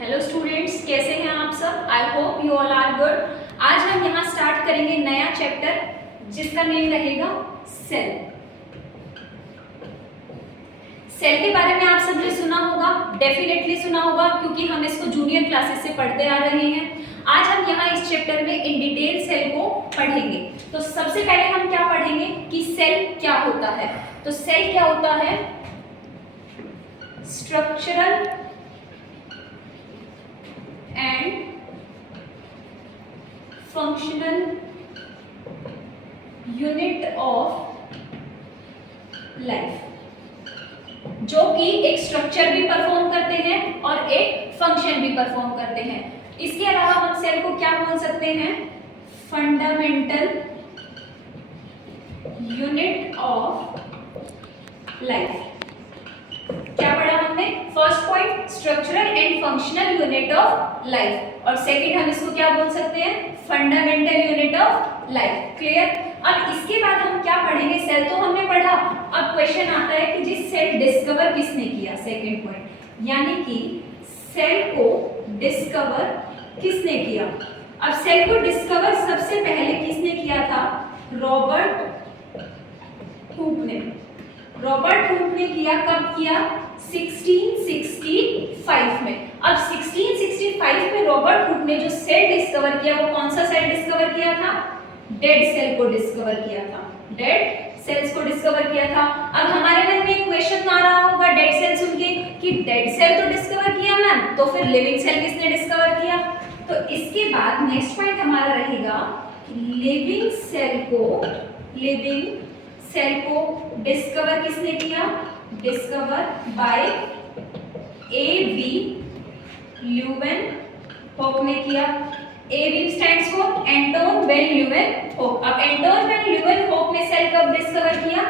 Hello students, कैसे हैं आप सब? I hope you all are good. आज हम यहाँ स्टार्ट करेंगे नया चैप्टर जिसका नेम रहेगा सेल। सेल के बारे में आप सबने सुना होगा, डेफिनेटली सुना होगा, क्योंकि हम इसको जूनियर क्लासेस से पढ़ते आ रहे हैं। आज हम यहाँ इस चैप्टर में इन डिटेल सेल को पढ़ेंगे। तो सबसे पहले हम क्या पढ़ेंगे कि सेल क्या होता है। तो सेल क्या होता है? Structural and functional unit of life, जो कि एक स्ट्रक्चर भी परफॉर्म करते हैं और एक फंक्शन भी परफॉर्म करते हैं। इसके अलावा हम सेल को क्या बोल सकते हैं? Fundamental unit of life. क्या पढ़ा हमने? First point structural and functional unit of life, और सेकंड हम इसको क्या बोल सकते हैं? Fundamental unit of life. Clear? अब इसके बाद हम क्या पढ़ेंगे? सेल तो हमने पढ़ा। अब क्वेश्चन आता है कि जी सेल डिस्कवर किसने किया? सेकंड पॉइंट, यानी कि सेल को डिस्कवर किसने किया? अब सेल को डिस्कवर सबसे पहले किसने किया था? रॉबर्ट हुक ने। रॉबर्ट हुक ने किया। कब किया? 1665 में। अब 1665 में रॉबर्ट हुक ने जो सेल डिस्कवर किया, वो कौन सा सेल डिस्कवर किया था? डेड सेल को डिस्कवर किया था। डेड सेल्स को डिस्कवर किया था। अब हमारे मन में क्वेश्चन आ रहा होगा डेड सेल सुन के कि डेड सेल तो डिस्कवर किया मैम, तो फिर लिविंग सेल किसने डिस्कवर किया? तो इसके बाद नेक्स्ट पॉइंट हमारा रहेगा कि लिविंग सेल को डिस्कवर किसने किया? Discover by A.V. ल्यूवेनहोक ने किया। A.V. Stands for Anton van Leeuwenhoek. अब एंटोन वेन ल्यूवेनहोक ने सेल कब डिस्कवर किया?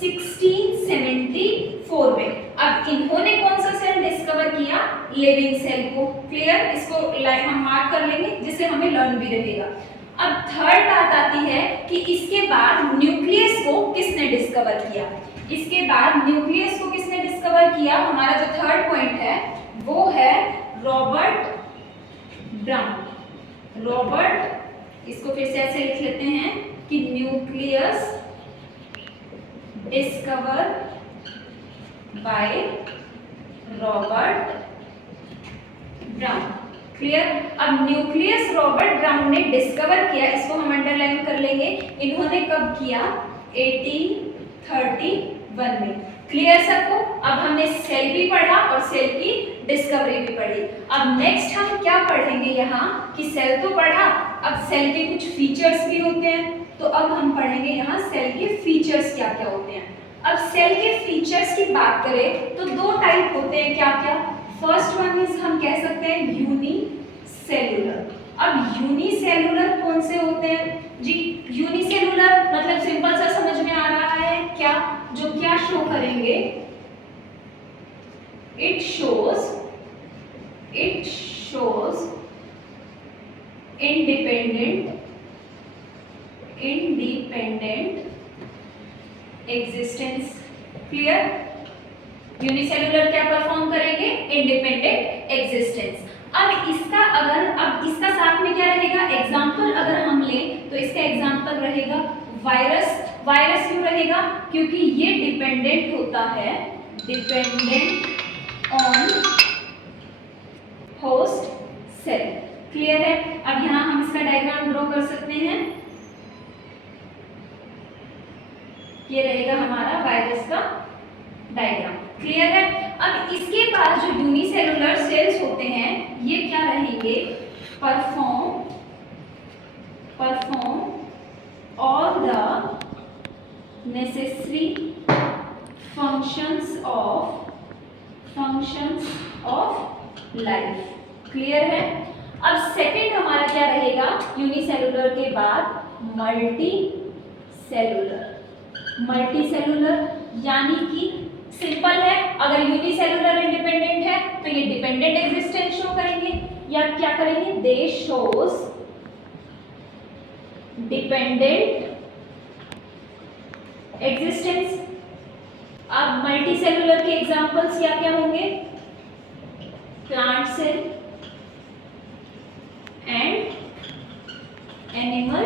1674 में। अब इन्होंने कौन सा सेल डिस्कवर किया? लिविंग सेल को। क्लियर? इसको हम मार्क कर लेंगे जिससे हमें लर्न भी रहेगा। अब थर्ड बात आती है कि इसके बाद न्यूक्लियस को किसने डिस्कवर किया? इसके बाद न्यूक्लियस को किसने डिस्कवर किया? हमारा जो थर्ड पॉइंट है वो है रॉबर्ट ब्राउन। रॉबर्ट, इसको फिर से ऐसे लिख लेते हैं कि nucleus discover by Robert brown. Clear? अब न्यूक्लियस रॉबर्ट ब्राउन ने डिस्कवर किया, इसको हम अंडरलाइन कर लेंगे। इन्होंने कब किया? 1831 में। क्लियर सबको? अब हमने सेल भी पढ़ा और सेल की डिस्कवरी भी पढ़ी। अब नेक्स्ट हम क्या पढ़ेंगे यहाँ कि सेल तो पढ़ा, अब सेल के कुछ फीचर्स भी होते हैं। तो अब हम पढ़ेंगे यहाँ सेल के फीचर्स क्या क्या होते हैं। अब सेल के फीचर्स की बात करें तो दो टाइप होते हैं। क्या क्या? फर्स्ट वन इज हम कह सकते हैं यूनिसेल्युलर। अब यूनिसेल्युलर कौन से होते हैं जी? यूनिसेल्युलर मतलब सिंपल सा समझ में आ रहा है क्या? जो क्या शो करेंगे? It shows independent existence. Clear? Unicellular क्या परफॉर्म करेंगे? Independent existence. अब इसका साथ में क्या रहेगा? एग्जाम्पल अगर हम लें तो इसका एग्जाम्पल रहेगा वायरस। वायरस क्यों रहेगा? क्योंकि ये डिपेंडेंट होता है, dependent on host cell. Clear है? अब यहाँ हम इसका डायग्राम ड्रॉ कर सकते हैं। ये रहेगा हमारा वायरस का डायग्राम। क्लियर है? अब इसके बाद जो यूनिसेलुलर सेल्स होते हैं ये क्या रहेंगे? Perform all the necessary functions of life. Clear है? अब सेकंड हमारा क्या रहेगा? यूनिसेलुलर के बाद मल्टी सेलुलर, यानी कि सिंपल है, अगर यूनिसेलुलर इंडिपेंडेंट है तो ये डिपेंडेंट एग्जिस्टेंस शो करेंगे, या क्या करेंगे? They shows dependent existence. अब मल्टी सेलुलर के एग्जांपल्स क्या क्या होंगे? Plant cell, animal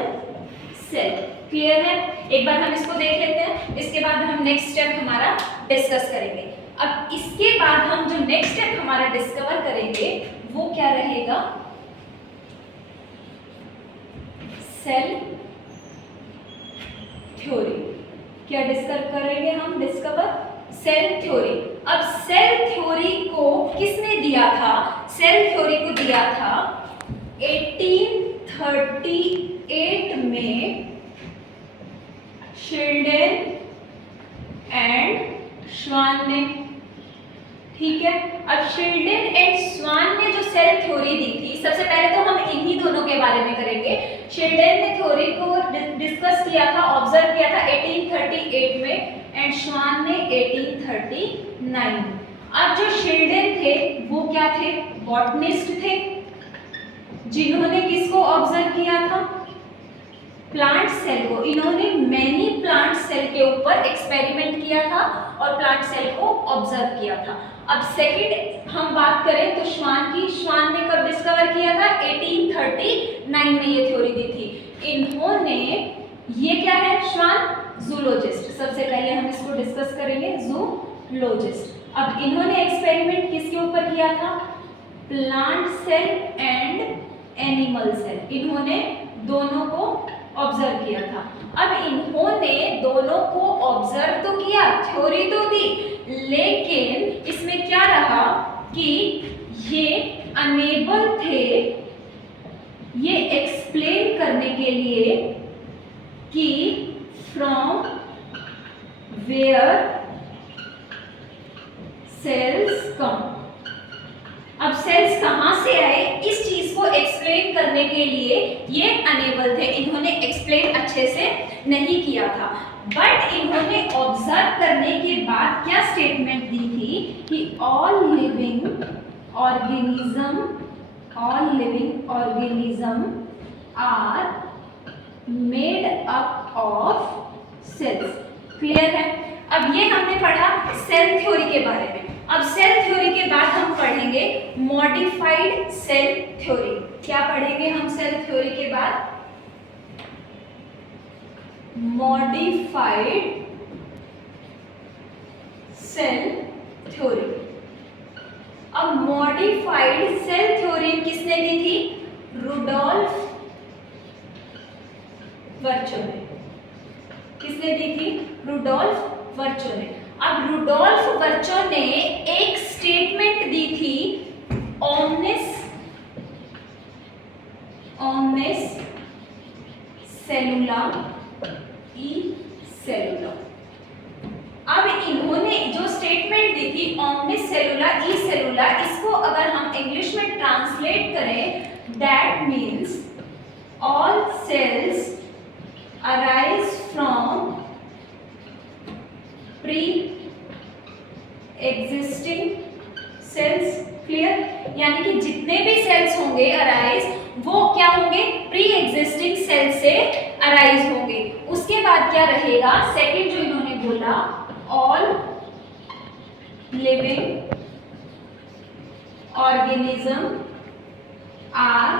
cell. Clear है? एक बार हम इसको देख लेते हैं, इसके बाद हम नेक्स्ट स्टेप हमारा डिस्कस करेंगे। अब इसके बाद हम जो नेक्स्ट स्टेप हमारा डिस्कवर करेंगे वो क्या रहेगा, सेल थ्योरी। क्या डिस्कस करेंगे हम? Discover cell theory. अब सेल थ्योरी को किसने दिया था? सेल थ्योरी को दिया था 1838 में शिल्डेन एंड श्वान ने। ठीक है, अब शिल्डेन एंड श्वान ने जो सेल थ्योरी दी थी, सबसे पहले तो हम इन्हीं दोनों के बारे में करेंगे। शिल्डेन ने थ्योरी को डिस्कस किया था, ऑब्जर्व किया था 1838 में एंड श्वान ने 1839। अब जो शिल्डेन थे वो क्या थे? बॉटनिस्ट थे, जिन्होंने किसको ऑब्जर्व किया था? प्लांट सेल को। इन्होंने मैनी प्लांट सेल के ऊपर एक्सपेरिमेंट किया था और प्लांट सेल को ऑब्जर्व किया था। अब सेकंड हम बात करें तो श्वान की। श्वान ने कब डिस्कवर किया था? 1839 में ये थ्योरी दी थी। इन्होंने, ये क्या है? श्वान जूलॉजिस्ट। सबसे पहले हम इसको डिस्कस करेंगे, जूलॉजिस्ट। अब इन्होंने एक्सपेरिमेंट किसके ऊपर किया था? Plant cell and animal cell. इन्होंने दोनों को ऑब्जर्व किया था। अब इन्होंने दोनों को ऑब्जर्व तो किया, थ्योरी तो दी, लेकिन इसमें क्या रहा कि ये अनेबल थे ये एक्सप्लेन करने के लिए कि फ्रॉम वेयर सेल्स कम। अब सेल्स कहां से आए, इस चीज को एक्सप्लेन करने के लिए ये अनेबल थे, इन्होंने एक्सप्लेन अच्छे से नहीं किया था। बट इन्होंने ऑब्जर्व करने के बाद क्या स्टेटमेंट दी थी कि all living organism are made up of cells. Clear है? अब ये हमने पढ़ा सेल थ्योरी के बारे में। अब सेल थ्योरी के बाद हम पढ़ेंगे मॉडिफाइड सेल थ्योरी। क्या पढ़ेंगे हम सेल थ्योरी के बाद? Modified cell theory. अब मॉडिफाइड सेल थ्योरी किसने दी थी? रुडोल्फ वर्चो ने। किसने दी थी? रुडोल्फ वर्चो ने। अब रुडोल्फ वर्चो ने एक स्टेटमेंट दी थी, ओमनिस सेलुला ई सेलुला। अब इन्होंने जो स्टेटमेंट दी थी ओमनिस सेलुला ई सेलुला, इसको अगर हम इंग्लिश में ट्रांसलेट करें, that means all cells arise from pre existing cells. Clear? यानी कि जितने भी सेल्स होंगे अराइज, वो क्या होंगे? प्री एग्जिस्टिंग सेल से अराइज होंगे। उसके बाद क्या रहेगा? सेकंड जो इन्होंने बोला, all living organism are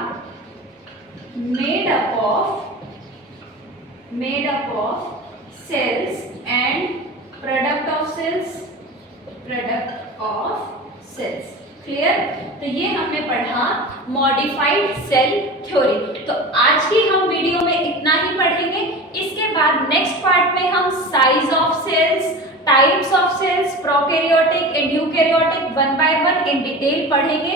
made up of cells and product of cells. Clear? तो ये हमने पढ़ा मॉडिफाइड सेल थ्योरी। तो आज की हम वीडियो में इतना ही पढ़ेंगे। इसके बाद नेक्स्ट पार्ट में हम size of cells, types of cells, prokaryotic and eukaryotic 1 by 1 इन डिटेल पढ़ेंगे।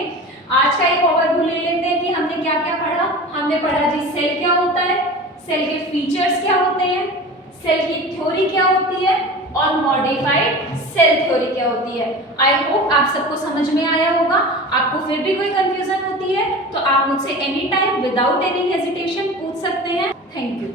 आज का एक ओवरव्यू ले लेते हैं कि हमने क्या क्या पढ़ा। हमने पढ़ा जी सेल क्या होता है, सेल के फीचर्स क्या होते हैं, सेल की थ्योरी क्या होती है और मॉडिफाइड सेल थ्योरी क्या होती है। आई होप आप सबको समझ में आया होगा। आपको फिर भी कोई कंफ्यूजन होती है तो आप मुझसे any time without any hesitation पूछ सकते हैं। Thank you.